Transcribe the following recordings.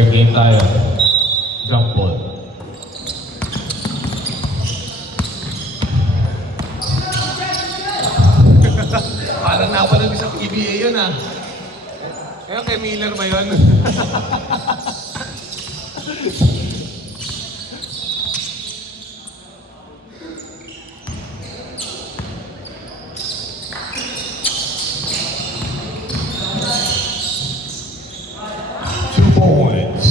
Fair game tayo. Jump ball. Parang napanood isang PBA yun ah. Kaya kay Miller ba yun? Two points.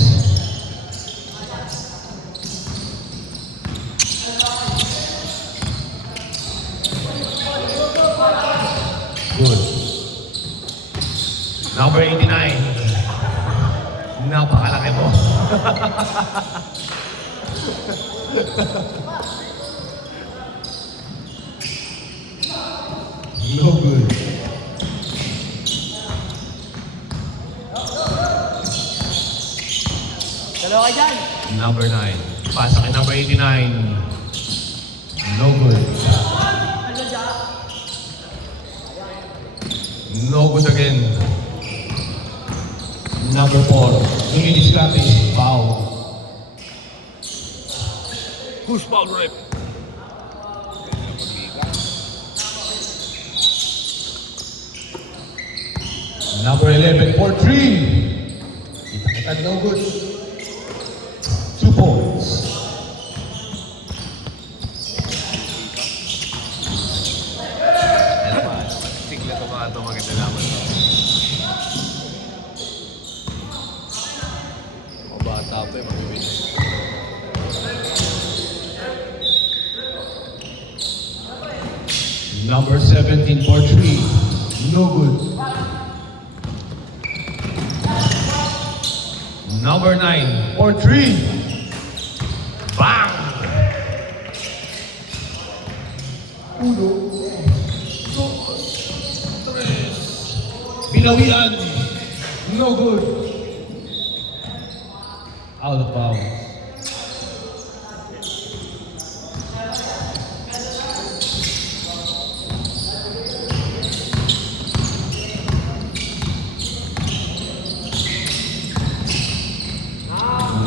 Good. Number 89. Napakalaki mo. No good. Dalawa ka dyan. Number 9. Pasa kay number 89. No good. No good again. Number 4. Luminis Latis. Foul. Who's foul rep? Number 11 for 3. Kita no good. 2 points. Ano ba? Sigla ko mga ito maganda naman. O bata pa eh, mag-win. Number 17 for 3. No good. Number 9. For 3. Bang! Uno. Binawian. No good. Out of bounds.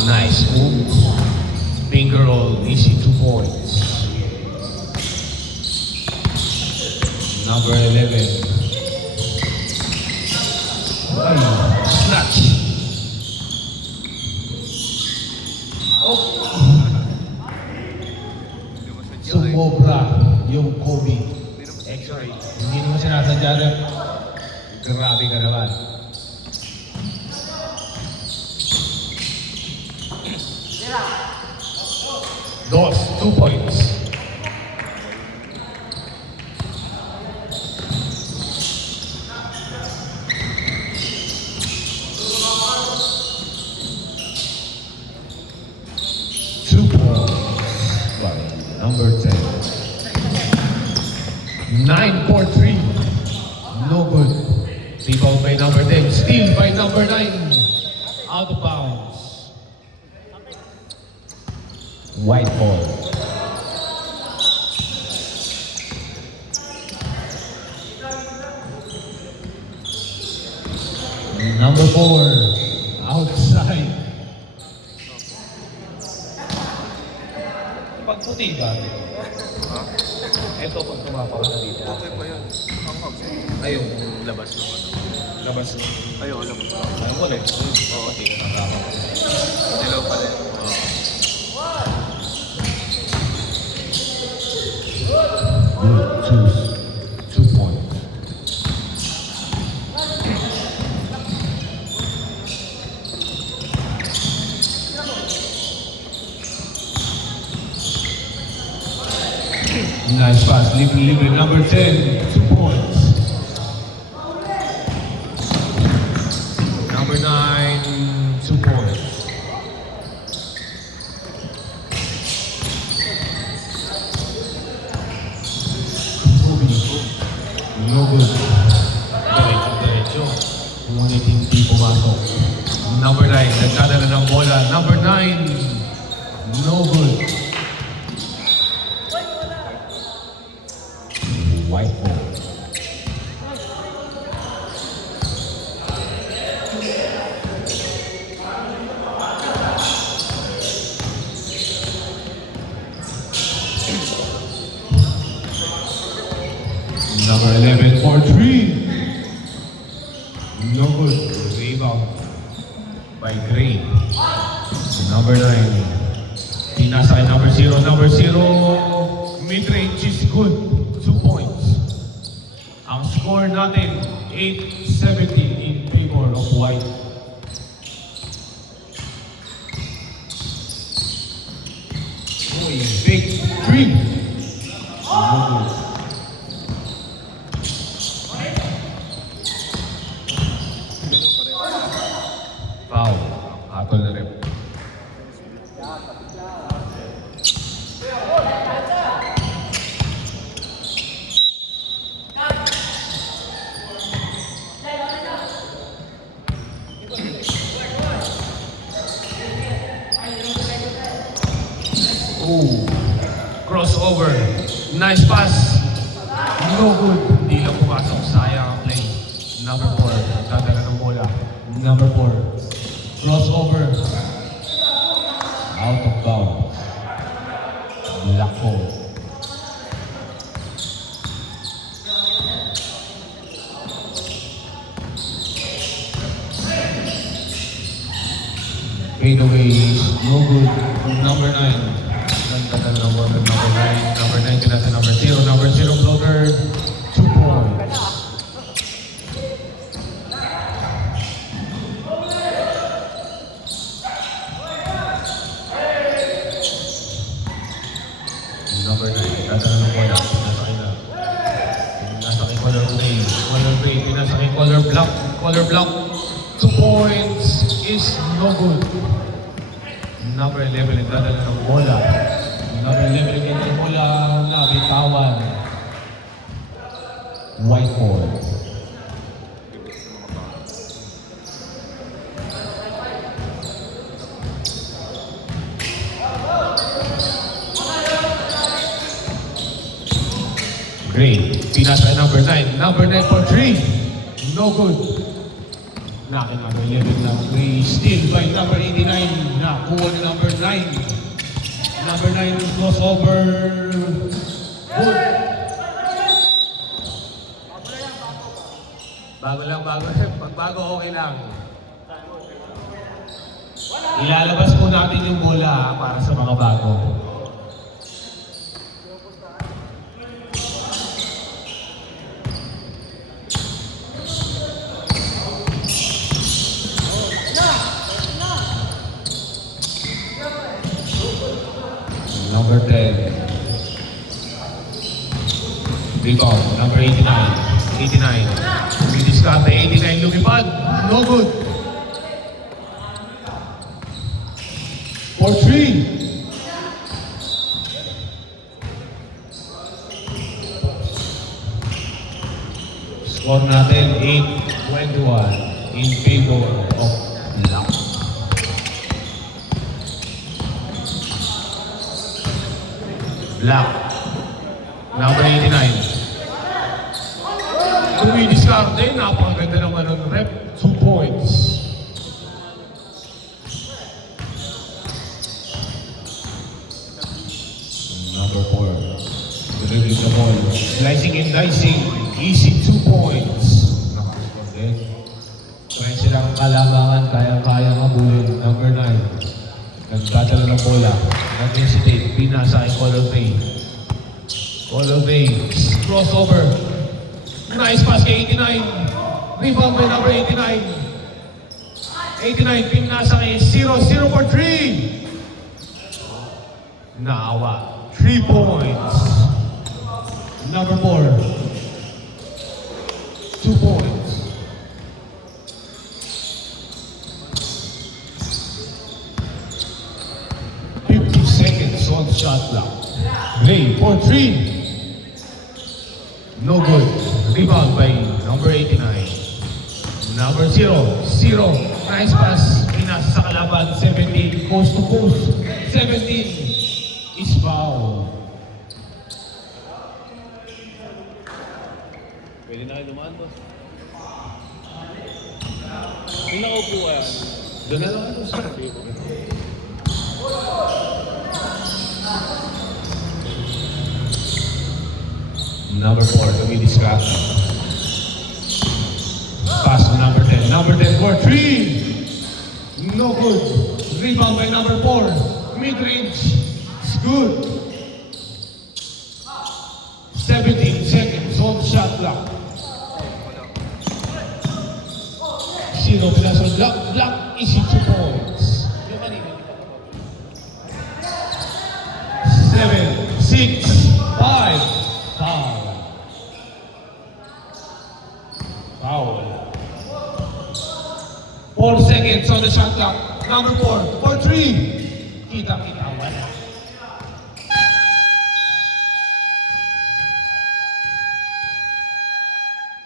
Nice move. Finger roll, easy 2 points. Number 11. Snatch. Sumobra yung Kobe. Hindi naman sinasadya na. Grabe ka naman. Dos, 2 points. Number 10. 9 for 3. No good. Rebound by number 10. Steal by number 9. Out of bounds. White ball. Number 4. Outside. Pag puti ba? Ito pag tumapaw na dito. Okay pa yun. Ayun, labas naman. Labas. Ayaw, labas. Ayun ko rin. Oo, tingin ang tama. Dilaw pa rin. Good. Choose. 2 points. Nice pass. Libre. Number 10. 2 points. Number 9, 2 points. Kobe. No good. Diretso. Ngunit hindi pumasok. Number 9, nagdadala ng bola. Number 9, No good. White ball. Rebound by Gray. Number 9. Pinasa kay number 0. Number 0, mid-range is good. 2 points. Ang score natin, 8-17 in favor of White. Uy, big 3. Foul. Atol na rin. Oh, crossover. Nice pass. No good. Hindi lang pumasok. Sayang ang play. Number 4. Dadala ng bola. Number 4. Crossover. Out of bounds. Black hole. Fade away is no good. Number 9. Nagdadala ng bola. Number 9. Number 9 pinasa number 0. Number 0 floater. 2 points. Number 9, dadala ng bola, pinasa kay na. Pinasa kay color play, pinasa kay color block. 2 points is no good. Number 11, nagdadala ng bola. Number 11, nagdadala ng bola, nabitawan. White ball. Gray, pinasa kay number 9. Number 9 for 3. No good. Nakin number 11 na Gray. Still by number 89. Nakuha ni number 9. Number 9 crossover. Good. Bago lang, bago. Pag bago, okay lang. Ilalabas po natin yung bola para sa mga bago. Number 10. Rebound, number 89. 89. Diskarte, 89 lumipad. No good. For 3. Score natin 8-21 in favor of Black. Black. Number 89. Dumidiskarte, napakaganda naman ng rep. 2 points. Number 4. Delivering the ball. Slicing and dicing. Easy 2 points. Nakascore din. Kaya silang kalamangan, kaya-kaya mabulin. Number 9. Nagdadala ng bola. Nag-hesitate. Pinasa ay Color Bay. Color Bay. Crossover. Nice pass kay 89. Rebound by number 89. 89. Pinasa kay 0-0 for 3. Naawa. 3 points. Number 4. 2 points. On shot clock. Gray for 3. No good. Rebound by number 89. Number 0. Nice pass. Pinasa sa kalaban. 17. Post to post. 17 is foul. Pwede na kayo dumaan, boss. Kung nakaupo kaya, Doon na lang ito sa Number 4, Luis Discraft. Pass to number 10. number 10 for 3. No good. Rebound by number 4. Mid-range. It's good. 17 seconds on the shot clock. Sino pinasol? Block. Easy 2 points. 7, 6, 5. Foul. 4 seconds on the shot clock. Number 4 for 3. Kita.